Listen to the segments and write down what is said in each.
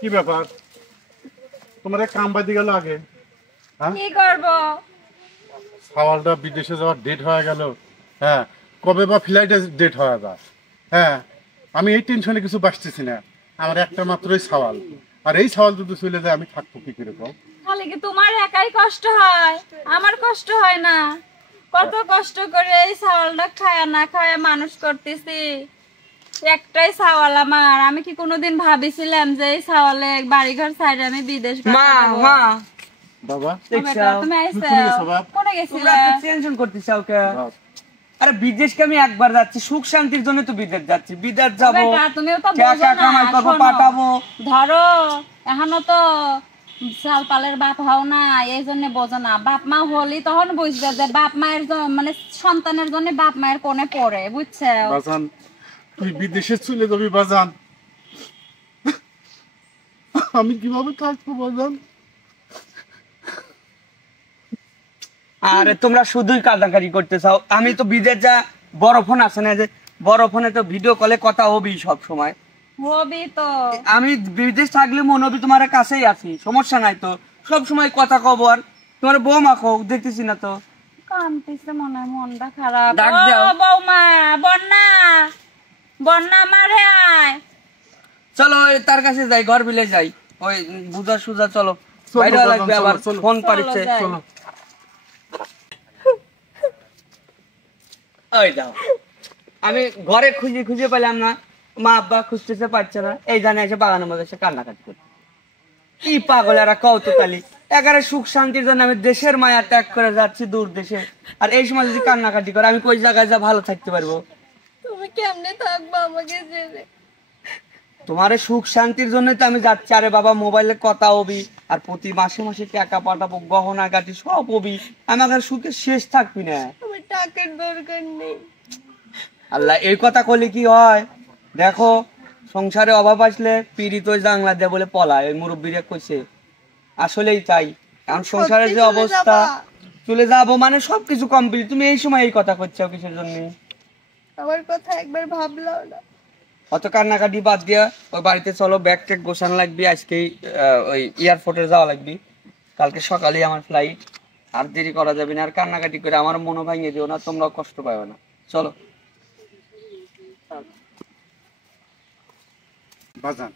কি ব্যাপার, তোমার এক কাম বাদি গেল আগে? হ্যাঁ, কি করব? সাওয়ালটা বিদেশে যাওয়ার ডেট হয়ে গেল। হ্যাঁ, কবে বা ফ্লাইটে ডেট হয়ে যায়। হ্যাঁ, আমি এই টেনশনে কিছু বাঁচতেছি না। আমার একটা মাত্রই সাওয়াল, আর এই সাওয়াল যদি চলে যায় আমি থাকবো কি করে কও? তাহলে কি তোমার একাই কষ্ট হয়? আমার কষ্ট হয় না? কত কষ্ট করে এই চাউলটা খায়া না খায়া মানুষ করতেছি। একটাই চাউল আমার। আমি কি কোনোদিন ভাবিছিলাম যে এই চাউলে বাড়িঘর ছাইড়ে আমি বিদেশ মা মা বাবা তুমি আইছো? তুমি গেছো বাপ? কোনে তোমরা গেছিলে? তো টেনশন করতেছো ওকে। আরে বিদেশকে আমি একবার যাচ্ছি, সুখ শান্তির জন্য তো বিদেশ যাচ্ছি। বিদেশ যাব, বেটা তুমিও তো টাকা বোঝো না। কামাই করব, শোনো, পাঠাবো। ধরো এখনো তো চাল পালের বাপ হও না, এই জন্য বোঝো না। বাপ মা হলি তখন বুঝবে যে বাপ মায়ের মানে সন্তানের জন্য বাপ মায়ের কোনে পড়ে, বুঝছো? বাজান তুই বিদেশে চলে যাবি বাজান, আমি কিভাবে থাকবো বাজান? আরে তোমরা শুধুই কান্নাকাটি করতে চাও। আমি তো বিদেশ যা, বড় ফোন আছে না, যে বড় ফোনে তো ভিডিও কলে কথা হবেই সব সময়। হবি তো। আমি বিদেশ থাকলে মনে হবে তোমার কাছেই আছি, সমস্যা নাই তো। সব সময় কথা কব। আর তোমার বৌমা কও, দেখতেছি না তো। কান্তিছে মনে হয়, মনটা খারাপ। ডাক দাও। ও বৌমা, বন্যা বন্যা মারে আয়। চলো তার কাছে যাই, ঘর বিলে যাই। ওই বুঝা সুজা চলো, চলো বাইরে বাজান, লাগবে চলো, আবার চলো। ফোন চলো পারিচ্ছে। যাই। চলো। ওই দাও, আমি ঘরে খুঁজে খুঁজে পেলাম না, মা আব্বা খুঁজতেছে পারছে না, এই জানে এসে বাগানের মধ্যে এসে কান্নাকাটি করে। কি পাগল এরা কৌতুকালি। একেবারে সুখ শান্তির জন্য আমি দেশের মায়া ত্যাগ করে যাচ্ছি দূর দেশে, আর এই সময় যদি কান্নাকাটি করে আমি কই জায়গায় যা ভালো থাকতে পারবো? তুমি কেমনে থাকবা আমাকে ছেড়ে? তোমার এই সুখ শান্তির জন্য তো আমি যাচ্ছি। আরে বাবা, মোবাইলে কথা হবি, আর প্রতি মাসে মাসে টাকা পাঠাবো, গহনা গাটি সব হবি। আমার সুখের শেষ থাকবি না। আমার টাকার দরকার নেই। আল্লাহ, এই কথা কইলে কি হয়? দেখো, সংসারে অভাব আসলে পিড়িত ওই জাংলা দেয় বলে পলায়, ওই মুরব্বীরা কইছে। আসলেই তাই। এখন সংসারের যে অবস্থা, চলে যাবো মানে সবকিছু কমপ্লিট। তুমি এই সময় এই কথা করছো কিসের জন্য? আমার কথা একবার ভাবলাও না। অত কান্নাকাটি বাদ দিয়া ওই বাড়িতে চলো, ব্যাগ ট্যাগ গোছানো লাগবে। আজকেই ওই এয়ারপোর্টে যাওয়া লাগবে, কালকে সকালেই আমার ফ্লাইট। আর দেরি করা যাবে না। আর কান্নাকাটি করে আমার মনো ভাঙিয়ে দিও না, তোমরাও কষ্ট পাবে না। চলো বাজান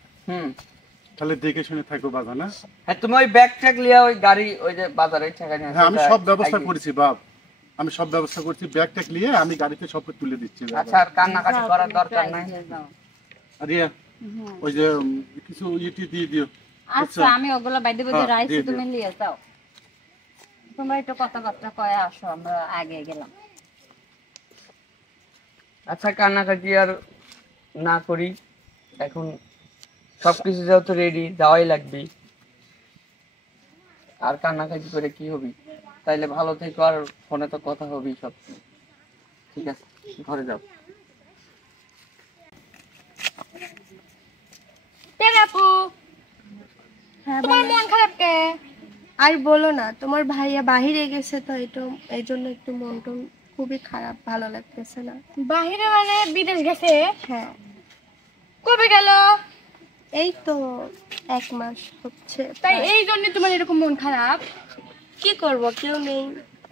তাহলে দেখে শুনে থাকবো বাজান। হ্যাঁ, তুমি ওই ব্যাগ ট্যাগ লিয়া ওই গাড়ি ওই যে বাজারে ঠেকা নিয়ে হ্যাঁ, আমি সব ব্যবস্থা করেছি বাপ, আমি সব ব্যবস্থা করছি। ব্যাগ ট্যাগ নিয়ে আমি গাড়িতে সব তুলে দিচ্ছি। আচ্ছা, আর কান্নাকাটি করার দরকার নাই। আরে ওই যে কিছু ইটি দিয়ে দিও। আচ্ছা, আমি ওগুলো বাইরে বাইরে রাইছি, তুমি নিয়ে যাও। তোমরা একটু কথাবার্তা কয়ে আসো, আমরা আগে গেলাম। আচ্ছা, কান্নাকাটি আর না করি, এখন সবকিছু যেহেতু রেডি, যাওয়াই লাগবে। আর কান্নাকাটি করে কি হবি? তাইলে ভালো থেকো, আর ফোনে তো কথা হবি সব। ঠিক আছে, ঘরে যাও। আপু, তোমার মন খারাপ কে? আর বলো না, তোমার ভাইয়া বাহিরে গেছে তো, এই জন্য একটু মন টন খুবই খারাপ, ভালো লাগতেছে না। বাহিরে মানে বিদেশ গেছে? হ্যাঁ। কবে গেল? এই তো 1 মাস হচ্ছে। তাই এই জন্য তোমার এরকম মন খারাপ? কি করব, কেউ নেই,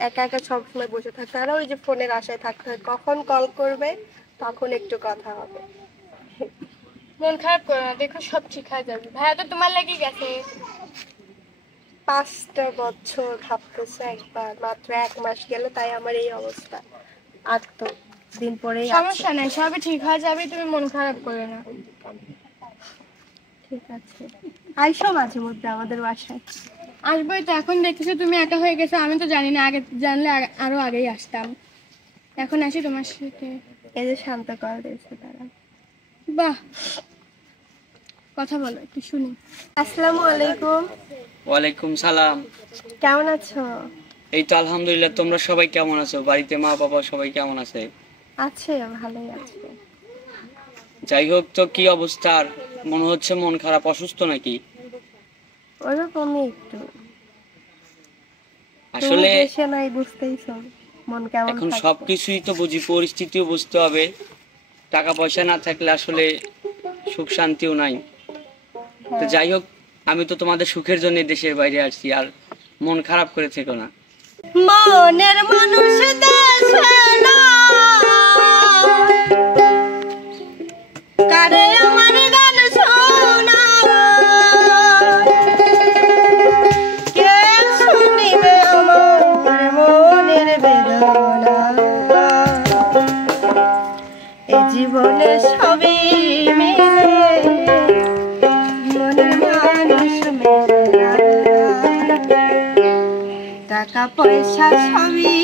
একা একা সবসময় বসে থাকতে। আর ওই যে ফোনের আশায় থাকতে হয়, কখন কল করবে তখন একটু কথা হবে। মন খারাপ করো না, দেখো সব ঠিক হয়ে যাবে। ভাইয়া তো তোমার লাগি গেছে। 5টা বছর ভাবতেছে একবার, মাত্র 1 মাস গেল, তাই আমার এই অবস্থা। আর তো দিন পরেই সমস্যা নাই, সবই ঠিক হয়ে যাবে, তুমি মন খারাপ করো না। ঠিক আছে, আইসো মাঝে মধ্যে আমাদের বাসায়। আসবোই তো, এখন দেখতেছো তুমি একা হয়ে গেছো, আমি তো জানি না, আগে জানলে আরো আগেই আসতাম। এখন আসি তোমার সাথে। এই যে শান্ত কল দিয়েছে তারা। বাহ, কথা বলো একটু শুনি। আসসালামু আলাইকুম। ওয়ালাইকুম সালাম। কেমন আছো? এই তো আলহামদুলিল্লাহ। তোমরা সবাই কেমন আছো? বাড়িতে মা বাবা সবাই কেমন আছে? আছে, ভালোই আছে। যাই হোক, তো কি অবস্থা? আর মনে হচ্ছে মন খারাপ, অসুস্থ নাকি? ওরকমই একটু। আসলে দেশে নাই, বুঝতেইছো মন কেমন। এখন সবকিছুই তো বুঝি, পরিস্থিতিও বুঝতে হবে। টাকা পয়সা না থাকলে আসলে সুখ শান্তিও নাই। তো যাই হোক, আমি তো তোমাদের সুখের জন্য দেশের বাইরে আসছি, আর মন খারাপ করে থেকো না। মনের মানুষ দেশে না কারে আমার গান শোনা, কে শুনিবে আমার মনের বেদনা, এ জীবনে সবই মিলে মনের মানুষ মেলে না, টাকা পয়সা সবই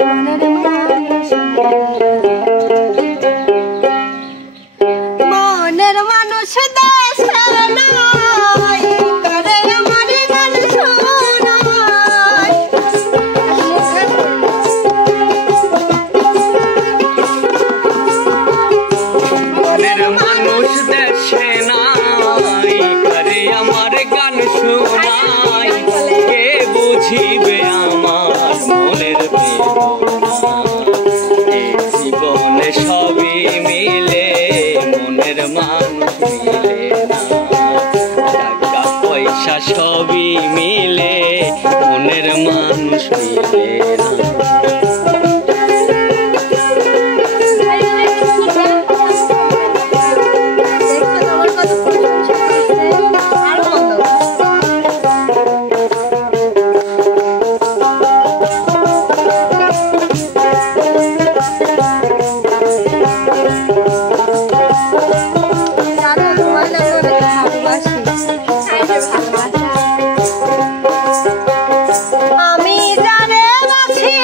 মনের মানুষ মনের মানুষ দেশে নাই করে আমার গান শোনায়। মনের মানুষ দেশে নাই করে আমার গান শোনায়, কে বুঝিবে আমার মনের বেদনা, এই জীবনে সবই মিলে মনের মানুষ মিলে না, টাকা পয়সা সবই মিলে মনের মানুষ মিলে না। আমি জানে আছি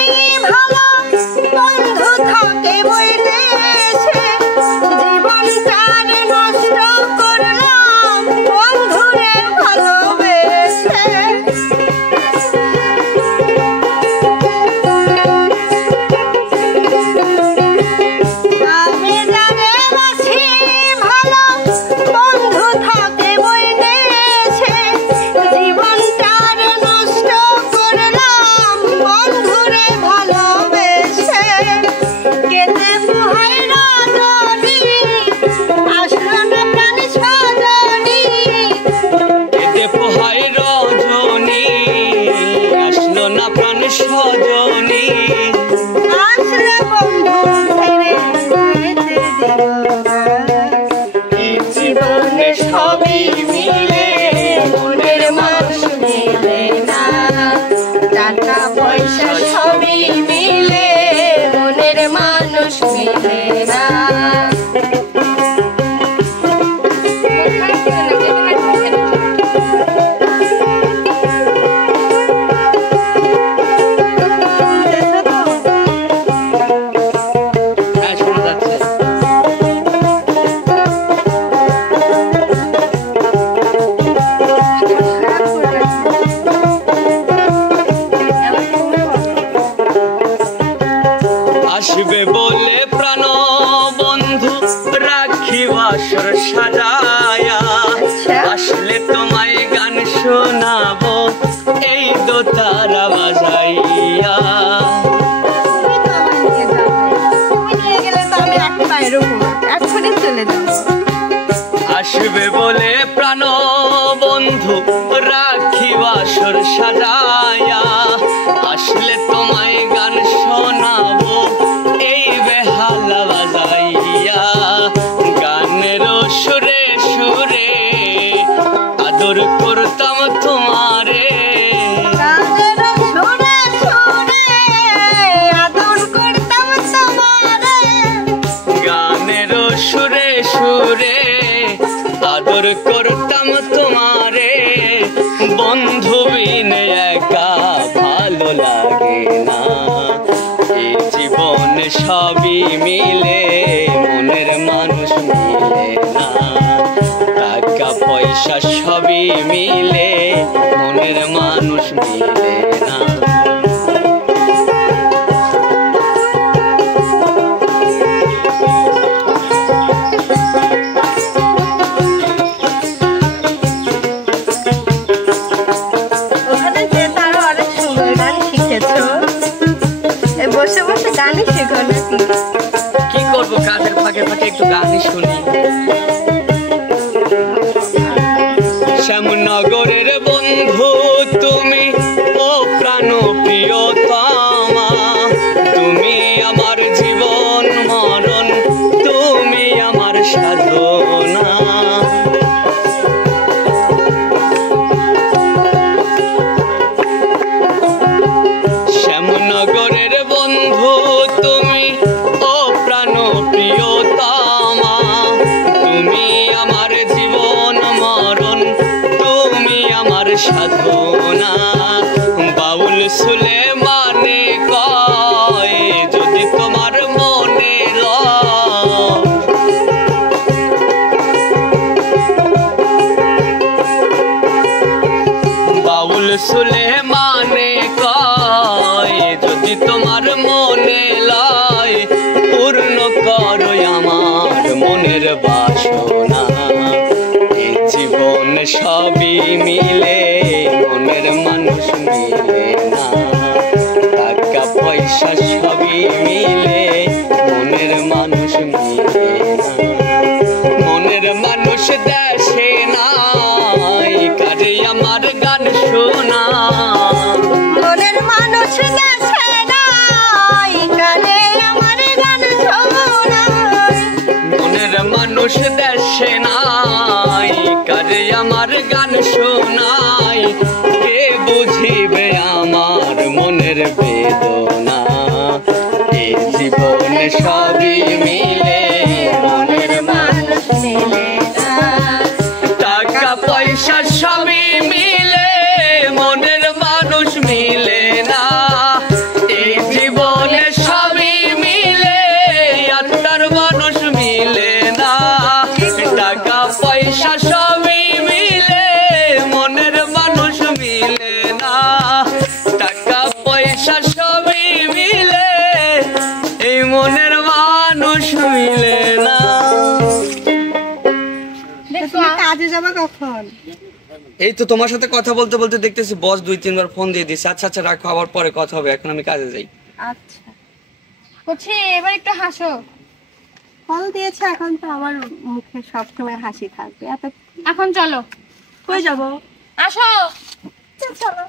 ভালো বন্ধু থাকে বইদেশে, জীবনটার নষ্ট করলাম বন্ধুরে ভালোবেসে। আমি জানে আছি ভালো বন্ধু থাকে বইদেশে, জীবনটার নষ্ট করলাম বন্ধুরে ভালোবেসে। কেটে পোহাই রজনী আসলো না প্রাণ সজনী, কেটে পোহাই রজনী আসলো না প্রাণ সজনী, আসলে বন্ধু ছেড়ে যেতে দিল না, এই জীবনে সবই মিলে মনের মানুষ মিলে না, টাকা পয়সা সবই মিলে মনের মানুষ মিলে না। হ্যাঁ, শোনা যাচ্ছে। আসবে বলে প্রাণ বন্ধু রাখি বাসর সাজায়া, আসলে তোমায় গান শোনাবো এই দোতারা বাজাইয়া। তুমি নিয়ে গেলে তো আমি রাখতে পারবো, এখনই চলে যাবো। আসবে বলে প্রাণ বন্ধু রাখি বাসর সাজায়া, আসলে তোমায় গান শোনাবো এই বেহালা বাজাইয়া। গানের সুরে সুরে আদর করতাম তোমারে, গানের সুরে সুরে আদর করতাম তোমারে, গানের সুরে সুরে আদর করতাম তোমারে। বন্ধু বিনে একা ভালো লাগে না, এই জীবনে সবই মিলে মনের মানুষ মিলে না, টাকা পয়সা সবই মিলে মনের মানুষ মিলে না। ওখানে যে তারা অনেক সুন্দর গান শিখেছো, বসে বসে গানই শেখো নাকি? কি করবো, কাজের ফাঁকে ফাঁকে একটু গানই শুনি। শ্যামনগরের বন্ধু তুমি, ও প্রাণ প্রিয়তমা, তুমি আমার জীবন মরণ, তুমি আমার সাধনা। শ্যামনগরের বন্ধু তুমি, ও প্রাণ প্রিয়তমা, তুমি আমার জীবন মরণ, তুমি আমার সাধনা। বাউল সুলেমানে কয় যদি তোমার মনে লয়, বাউল সুলেমানে কয় যদি তোমার মনে লয়, পূর্ণ করো আমার মনের বাসনা। এ জীবন সবই মিলে, মনের মানুষ মিলে না। টাকা পয়সা সবই মিলে, মনের মানুষ মিলে না। মনের মানুষ দেশে নাই, কাজে আমার গান শোনা। মনের মানুষ দেশে নাই, কানে আমার গান শোনায়। মনের মানুষ দেশে নাই, কাজে আমার গান শোনায়। কে বুঝিবে আমার মনের বেদনা, এই জীবনে সবই মিলে, মনের মানুষ মিলে না। টাকা পয়সা সবই মিলে, মনের মানুষ মিলে না। এই জীবনে সবই মিলে, আত্মার মানুষ মিলে না। টাকা পয়সা সবই মিলে, মনের মানুষ মিলে না। টাকা পয়সা সবই মিলে, এই মনের মানুষ মিলে না। তুমি কাজে যাবে কখন? এই তো তোমার সাথে কথা বলতে বলতে দেখতেছি বস 2-3 বার ফোন দিয়ে দিচ্ছে। আচ্ছা আচ্ছা রাখো, আবার পরে কথা হবে, এখন আমি কাজে যাই। আচ্ছা, হচ্ছে এবার একটু হাসো। ফল দিয়েছে, এখন তো আমার মুখে সবসময় হাসি থাকবে। এত এখন চলো, কই যাবো? আসো। চলো।